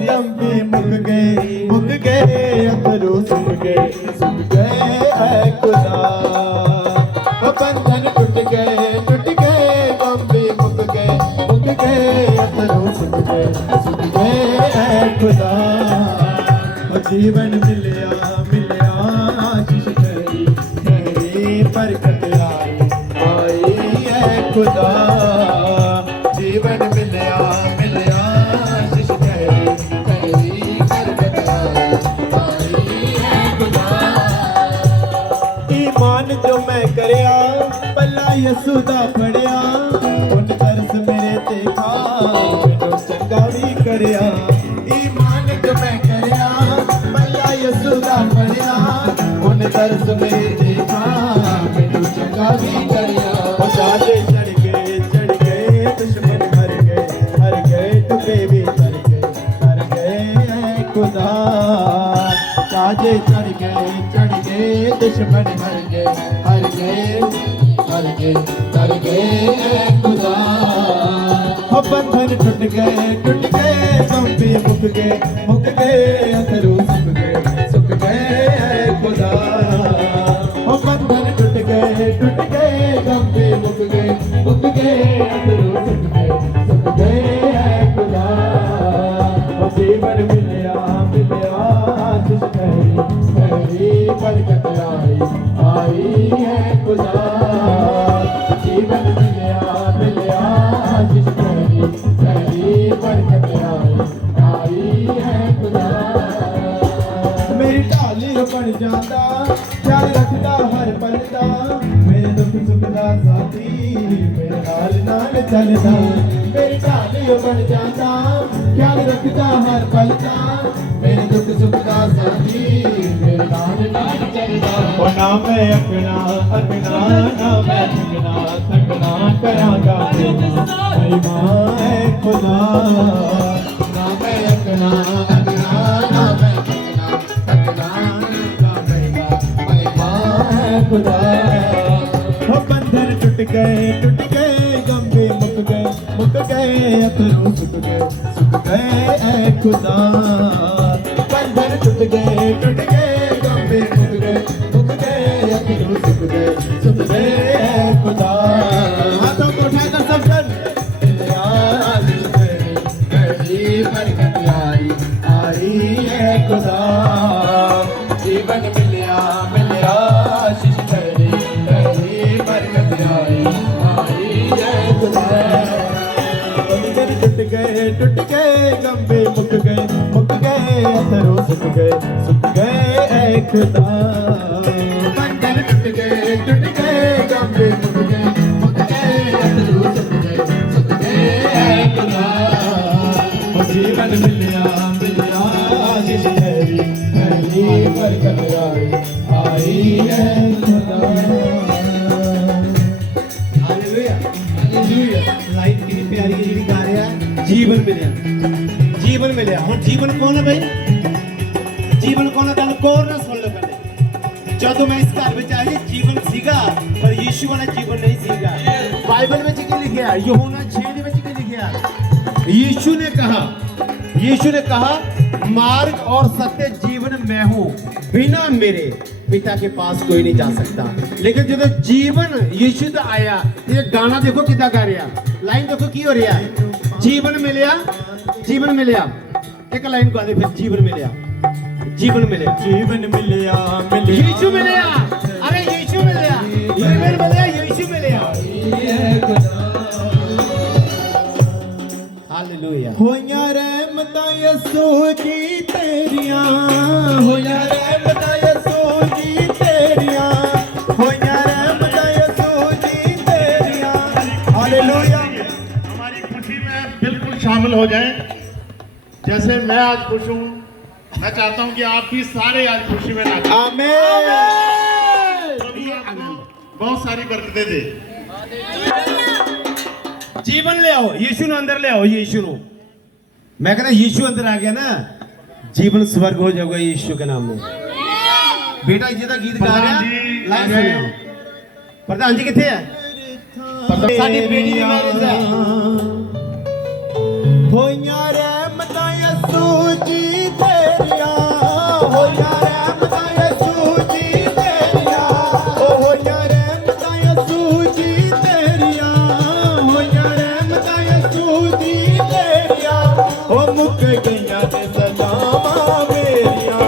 गम भी मुक गए अथरू सुख गए ऐ खुदा। वो बंधन टूट गए गम भी मुक गए अथरू सुख गए ऐ खुदा। वो जीवन मिलिया आशीष तेरी बरकत आई ऐ खुदा। जीवन मिलिया आशीष तेरी बरकत आई ऐ खुदा। ईमान जो मैं करया पल्ला यसू दा फड़िया उन तरस मेरे ते खा मैनू चंगा भी करया। ईमान जो मैं करया पल्ला यसू दा फड़िया उन तरस मेरे ते खा मैनू चंगा भी करया। ओ साजे चढ़ गए दुश्मन हर गए टुके भी तर गए ऐ खुदा। साजे चढ़ गए दुश्मन हर गए तर गए ऐ खुदा। हो बंधन टूट गए गम भी मुक गए अथरू सुख गए ऐ खुदा। हो बंधन टूट गए गम भी मुक गए अथरू सुख गए ऐ खुदा। हो जीवन मिलिया आशीष तेरी बरकत आई है खुदा। जीवन मिलिया आशीष तेरी बरकत आई है खुदा। मेरी ढाली बन जाता ख्याल रखता हर पल दा मेरे दुख सुख दा साथी मेरे नाल चलदा। मेरी ढाली बन जाता ख्याल रखता हर पल दा मेरे दुख सुख दा साथी मेरे नाल चलदा। ओ ना मैं अकना ना मैं थकना करांगा महिमा है खुदा। ना मैं अकना ना मैं थकना महिमा है खुदा। हो बंधन टूट गए गम भी मुक गए अथरू सुख गए ऐ खुदा। बंधन टूट गए गम भी मुक गए अथरू सुख गए ऐ खुदा। हाथों को उठाकर सब जन तेरी बरकत आई है खुदा। जीवन मिलिया आशीष तेरी बरकत आई है खुदा। बंधन टूट गए गम भी मुक गए अथरू सुख गए ऐ खुदा। बंधन टूट गए गम भी मुक गए अथरू सुख गए ऐ खुदा। जीवन मिलिया आशीष तेरी बरकत आई है खुदा। Hallelujah hallelujah. लाइन कितनी प्यारी है जी गा रहा है। जीवन मिलिया हुण जीवन कौन है भाई? जीवन कौन है? गल कौन ना सुन लो पहले। जदों मैं इस घर में आया जीवन सीगा पर यीशु वाला जीवन नहीं सीगा। बाइबल में की लिखा यूहन्ना 6 में की लिखा यीशु ने कहा मार्ग और सत्य जीवन मैं हूं बिना मेरे पिता के पास कोई नहीं जा सकता। लेकिन जब जीवन यीशु तो आया ये गाना देखो कितना गा रहा लाइन देखो की हो रहा है। जीवन मिलिया एक लाइन गा दे फिर जीवन मिलिया यीशु मिलिया यीशु मिलिया। हालेलुया। होया रहमतां यसू जी तेरियां होया रहमतां यसू जी तेरियां होया रहमतां यसू जी तेरियां। हालेलुया। हमारी खुशी में बिल्कुल शामिल हो जाएं। जैसे मैं आज खुश हूँ मैं चाहता हूँ कि आप भी सारे आज खुशी में नाचें। आमीन। बहुत सारी बरकतें दे। जीवन ले आओ यीशु ने अंदर ले आओ यीशु नु। मैं कहना यीशु अंदर आ गया ना जीवन स्वर्ग हो जाएगा यीशु के नाम में। बेटा जिहदा गीत गा रहा लाइन सुनियो। प्रधान जी किथे है? साडी बेटी दी मैरिज है। होया रहमतां यसू जी तेरिया होया रहमतां यसू जी तेरिया ओ होया रहमतां यसू जी तेरिया होया रहमतां यसू जी तेरिया ओ मुक गईयां ने सदावां मेरियां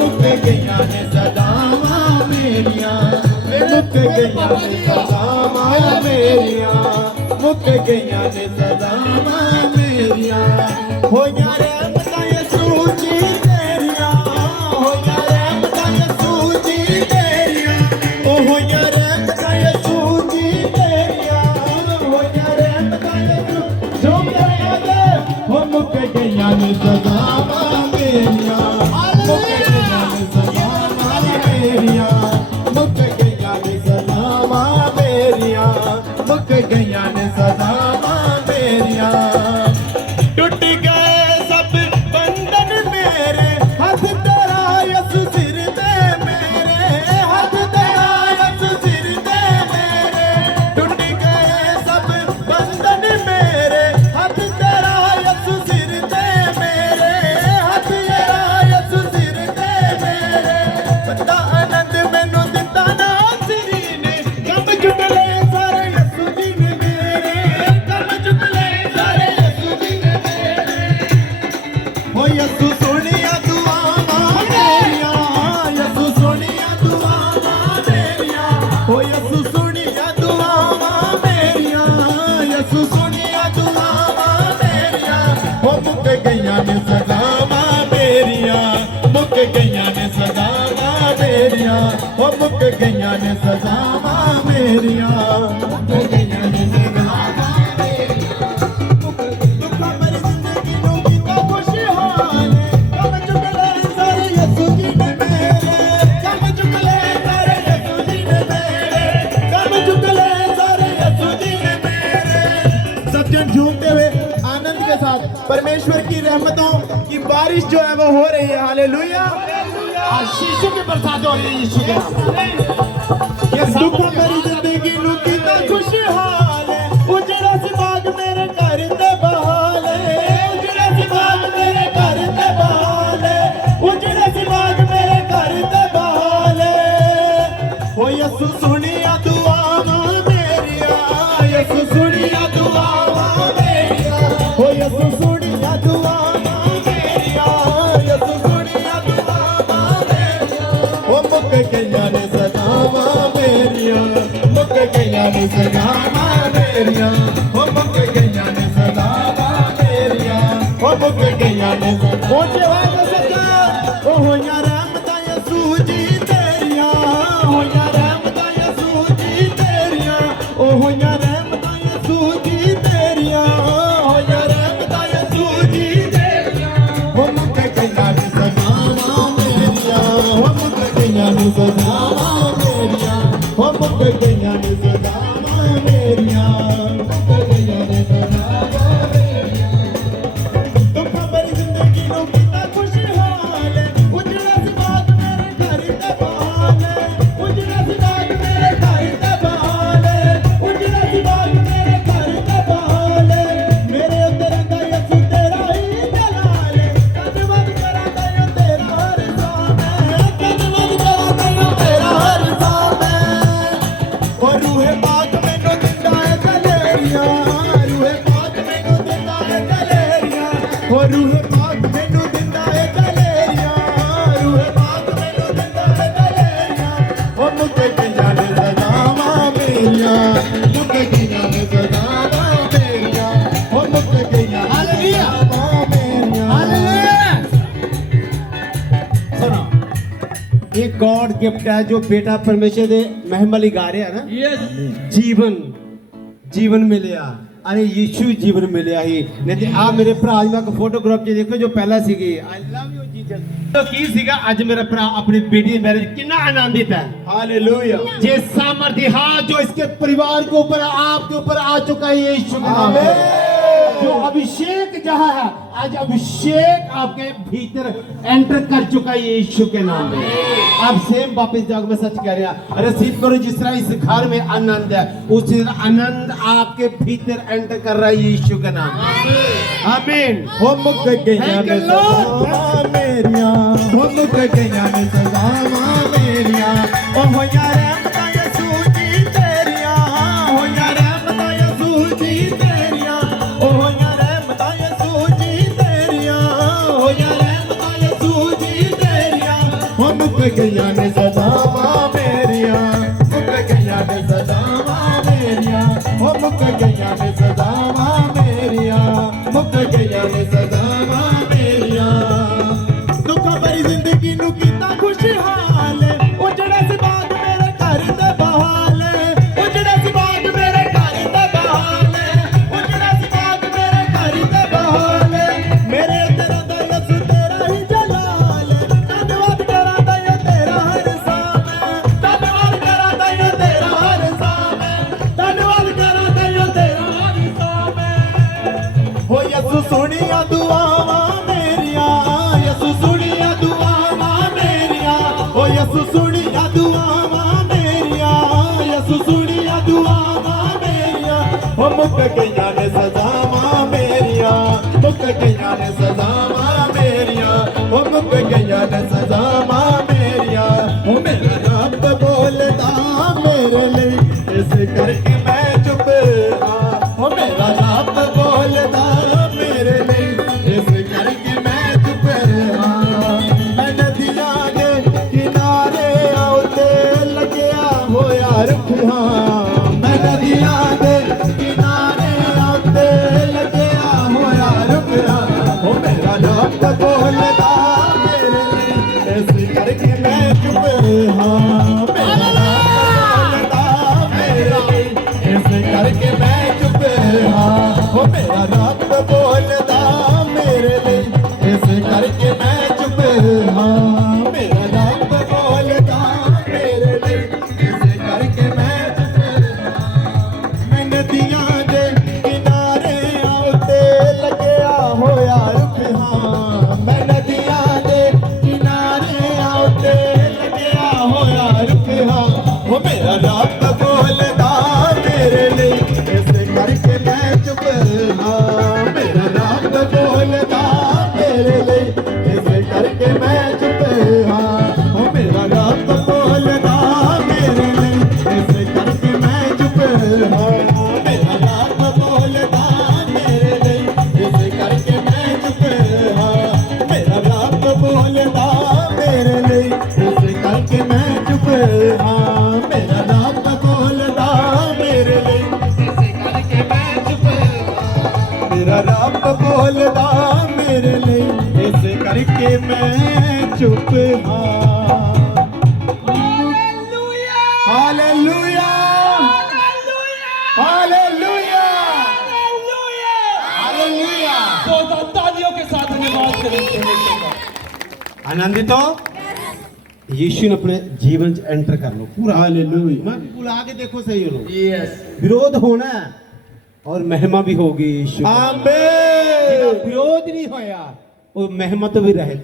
मुक गईयां ने सदावां मेरियां मुक गईयां ने सदावां मेरियां मुक गईयां ने सदावां मेरियां होया रहमतां यसू जी तेरिया होया रहमतां यसू जी तेरिया ओ होया रहमतां यसू जी तेरिया होया रहमतां यसू जो मेरे दे हो मुक गईयां ने सदावां मेरियां मुक गईयां ने सदावां मेरियां मुक गईयां ने सदावां मेरियां मुक गईयां ने सदावां मेरियां टूट गए सब बंधन मेरे हाथ तेरा यसू सिर दे मेरे हाथ तेरा यसू सिर दे मेरे टूट गए सब बंधन मेरे हाथ तेरा यसू सिर दे मेरे हाथ तेरा यसू सिर दे मेरे बंदा आनंद मैनू दिता ना सिरी ने कम चुक ले सारे यसू जी ने मेरे कम चुक ले सारे यसू जी ने मेरे ओ यसू सोनिया दुआवां मेरियां यसू सोनिया दुआवां मेरियां ओ यसू सोनिया दुआवां मेरियां यसू सोनिया दुआवां मेरियां ओ मुक गईयां ने सदावां मेरियां मुक गईयां ने सदावां मेरियां ओ मुक गईयां ने सदावां मेरियां मुक गईयां ने सदावां मेरियां दुखा मेरी जिंदगी नू कीता खुशहाल कम चुक ले सारे यसू जी ने मेरे कम चुक ले सारे यसू जी ने मेरे कम चुक ले सारे यसू जी ने मेरे सज्जन झूमते हुए आनंद के साथ परमेश्वर की रहमतों की बारिश जो है वो हो रही है हालेलुया आशीषों की बरसात हो रही है यीशु के नाम में। ये दुख मेरी जिंदगी नू कीता खुशहाल उजड़ा सी बाग मेरे घर ते बहाल उजड़ा सी बाग मेरे घर ते बहाल उजड़ा सी बाग मेरे घर ते बहाल ओ यसू सुनिया दुआवां मेरियां यसू सुनिया दुआवां मेरियां ओ यसू सुनिया दुआवां मेरियां यसू सुनिया दुआवां मेरियां ओ मुक गईयां ने सदावां मेरियां मुक गईयां ने सदावां मेरियां ओ मुक गईयां ने सदावां मेरियां ओ मुक गईयां ने पहुंचे वाले सच्चा ओ होया रहमतां यसू जी तेरियां होया रहमतां यसू जी तेरियां ओ होया रहमतां यसू जी तेरियां होया रहमतां यसू जी तेरियां ओ मुक गईयां ने सदावां मेरियां ओ मुक गईयां ने सदावां मेरियां ओ मुक गईयां ने सदावां मेरियां मुक गईयां ने सदावां मेरियां दुख मेरी जिंदगी नू कीता खुशहाल उजड़ा सी बाग मेरे घर ते बहाल उजड़ा सी बाग मेरे घर ते बहाल उजड़ा सी बाग मेरे घर ते बहाल मेरे उत्ते रंगा यसू तेरा ही जलाल धन्नवाद करांदा यो तेरा हर साम धन्नवाद करांदा यो तेरा हर साम और रूहे पाक मैनू दिंदा है कलेरियां रूहे पाक मैनू दिंदा है कलेरियां और रूहे पाक मैनू दिंदा है कलेरियां रूहे पाक मैनू दिंदा है कलेरियां ओ मुक गईयां ने सदावां मेरियां मुक गईयां ने सदावां मेरियां ओ मुक गईयां हालेलुया हालेलुया। सुनो, ये गॉड गिफ्ट है जो बेटा परमेश्वर दे महिमा ਲਈ ਗਾ ਰਿਹਾ ਨਾ ਜੀਵਨ ਜੀਵਨ ਮਿਲਿਆ ਅਰੇ ਯੀਸ਼ੂ ਜੀਵਨ ਮਿਲਿਆ ਹੀ ਨਹੀਂ ਤੇ ਆ ਮੇਰੇ ਭਰਾ ਜੀ ਮੈਂ ਫੋਟੋਗ੍ਰਾਫ 'ਚ ਦੇਖੋ ਜੋ ਪਹਿਲਾਂ ਸੀਗੀ ਆਈ ਲਵ ਯੂ ਜੀਸਸ तो ਕੀ ਸੀਗਾ ਅੱਜ ਮੇਰਾ ਭਰਾ अपनी बेटी की मैरिज कितना आनंदित है हालेलुया ये सामर्थ्य हाथ जो इसके परिवार के ऊपर आपके ऊपर आ चुका है यीशु के नाम में। जो अभिषेक जहाँ है, आज अभिषेक आपके भीतर एंटर कर चुका है यीशु के नाम में। आप सेम वापस जाओ, मैं सच कह रहा हूं, रिसीव करो। जिस तरह इस घर में आनंद है, उसी तरह आनंद आपके भीतर एंटर कर रहा है यीशु के नाम में। आमीन। हो मुक गईयां ने सजावां मेरियां, हो मुक गईयां ने सजावां मेरियां। ओ हो यार रहमतां यसू जी तेरियां, हो यार रहमतां यसू जी तेरियां। ओ हो यार रहमतां यसू जी तेरियां, हो यार रहमतां यसू जी तेरियां। हो मुक गईयां ने सजावां मेरियां, मुक गईयां ने सजावां मेरियां। हो मुक गईयां ने सजावां मेरियां, मुक गईयां ने सजावां मेरियां। दुखा भरी जिंदगी नू कीता खुशहाल, उजड़ा सी बाग मेरे घर दे बहाल, उजड़ा सी बाग मेरे घर दे बहाल, उजड़ा सी बाग मेरे घर दे बहाल। मेरे तेरा दा यसू तेरा ही जलाल, धन्यवाद करा दा यो तेरा हर साम, धन्यवाद करा दा यो तेरा हर साम, धन्यवाद करा दा यो तेरा हर साम। हो यसू सुनिया दुआवां मेरियां, यसू सुनिया दुआवां मेरियां। हो यसू सुनिया दुआवां मेरियां, यसू सुनिया दुआवां मेरियां। हो मुक गईयां ने सजावां मेरियां, मुक गईयां ने सजावां मेरियां। हो मुक गईयां ने सजावां मेरियां। हो मेरा रब बोलदा मेरे लिए, इस करके मैं चुप हां। हो मेरा रब बोलदा मेरे लिए, इस करके मैं चुप हां। मैं नदियां दे किनारे आउते लगया होया रुखियां, मैं नदियां दे किनारे आउते लगया होया रुखियां। हो मेरा रब बोलदा मेरे लिए, इस करके मैं चुप हां। मेरा रब बोलदा मेरे लिए, इस करके मैं चुप हां। हो मेरा रब बोलदा मेरे लिए, इस करके मैं चुप हां। मेरा रब बोलदा मेरे लिए, इस करके मैं चुप हां। मैं नदियां दे किनारे आउते लगया होया रुखियां, मैं नदियां दे किनारे आउते लगया होया रुखियां। हो मेरा रब बोलदा मेरे लिए, इस करके मैं चुप हां। मेरा रब बोलदा मेरे लिए, इस करके मैं चुप हां। हो मेरा रब बोलदा मेरे लिए, इस करके मैं चुप हां। मेरा रब बोलदा मेरे लिए, इस करके मैं चुप हां। मेरा रब बोलदा मेरे लिए, इस करके मैं चुप हां। मेरा रब बोलदा मेरे लिए, इस करके मैं चुप हां। मेरा रब बोलदा मेरे लिए, इस करके मैं चुप हां। Hallelujah, hallelujah, hallelujah. तो तालियों के साथ धन्यवाद करेंगे। आनंदित हो? यीशु ने अपने जीवन च एंटर कर लो पूरा। हालेलुया। मैं बुला के देखो सही हो। यस, विरोध होना है और महिमा भी होगी यीशु की। आमीन। विरोध नहीं होया और महिमा तो भी रहे।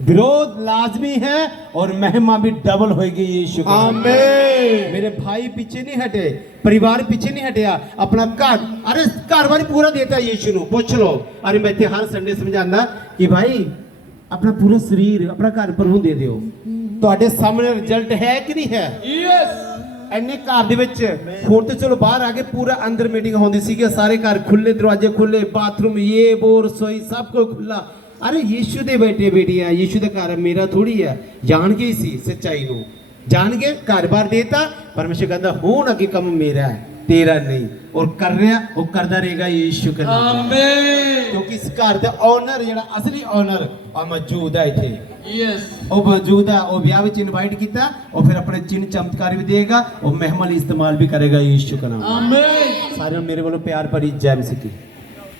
विरोध लाजमी है और महिमा भी डबल होगी यीशु की। आमीन। मेरे भाई पीछे नहीं हटे, परिवार पीछे नहीं हटिया, अपना घर, अरे घर बार पूरा देता है यीशु नु। पूछ लो, अरे मैं हर संडे समझाना कि भाई अपना पूरा शरीर, अपना घर प्रभु दे दियो। ਤੁਹਾਡੇ ਸਾਹਮਣੇ ਰਿਜ਼ਲਟ ਹੈ ਕਿ ਨਹੀਂ ਹੈ? यस। ਐਨੇ ਘਰ ਦੇ ਵਿੱਚ ਹੁਣ ਤੇ ਚਲੋ ਬਾਹਰ ਆ ਕੇ ਪੂਰਾ ਅੰਦਰ ਮੀਟਿੰਗ ਹੁੰਦੀ ਸੀ ਕਿ ਸਾਰੇ ਘਰ ਖੁੱਲੇ, ਦਰਵਾਜ਼ੇ ਖੁੱਲੇ, ਬਾਥਰੂਮ ਇਹ ਬੋ ਰਸੋਈ ਸਭ ਕੁਝ ਖੁੱਲਾ। ਅਰੇ ਯੀਸ਼ੂ ਦੇ ਬੇਟੇ ਬੇਟੀਆਂ, ਯੀਸ਼ੂ ਦਾ ਘਰ ਮੇਰਾ ਥੋੜੀ ਹੈ। ਜਾਣ ਕੇ ਹੀ ਸੀ ਸੱਚਾਈ ਨੂੰ, ਜਾਣ ਕੇ ਘਰ-ਬਾਰ ਦੇਤਾ। ਪਰਮੇਸ਼ਰ ਕਹਿੰਦਾ ਹੁਣ ਅੱਗੇ ਕੰਮ ਮੇਰਾ ਹੈ, ਤੇਰਾ ਨਹੀਂ। ਔਰ ਕਰ ਰਿਹਾ, ਉਹ ਕਰਦਾ ਰਹੇਗਾ ਯੀਸ਼ੂ ਕੇ ਨਾਮ। आमीन। ਕਿਉਂਕਿ ਇਸ ਘਰ ਦਾ ਓਨਰ ਜਿਹੜਾ ਅਸਲੀ ਓਨਰ ਆ ਮੌਜੂਦ ਹੈ ਇੱਥੇ। यस। ਉਹ ਮੌਜੂਦ ਹੈ, ਉਹ ਵਿਆਹ ਵਿੱਚ ਇਨਵਾਈਟ ਕੀਤਾ, ਉਹ ਫਿਰ ਆਪਣੇ ਚਿੰਨ ਚਮਤਕਾਰ ਵੀ ਦੇਗਾ, ਉਹ ਮਹਿਮਾ ਲਈ ਇਸਤੇਮਾਲ ਵੀ ਕਰੇਗਾ ਯੀਸ਼ੂ ਦਾ ਨਾਮ। आमीन। ਸਾਰਿਆਂ ਨੂੰ ਮੇਰੇ ਵੱਲੋਂ ਪਿਆਰ ਭਰੀ ਜੈ ਮਸੀਹ ਕੀ।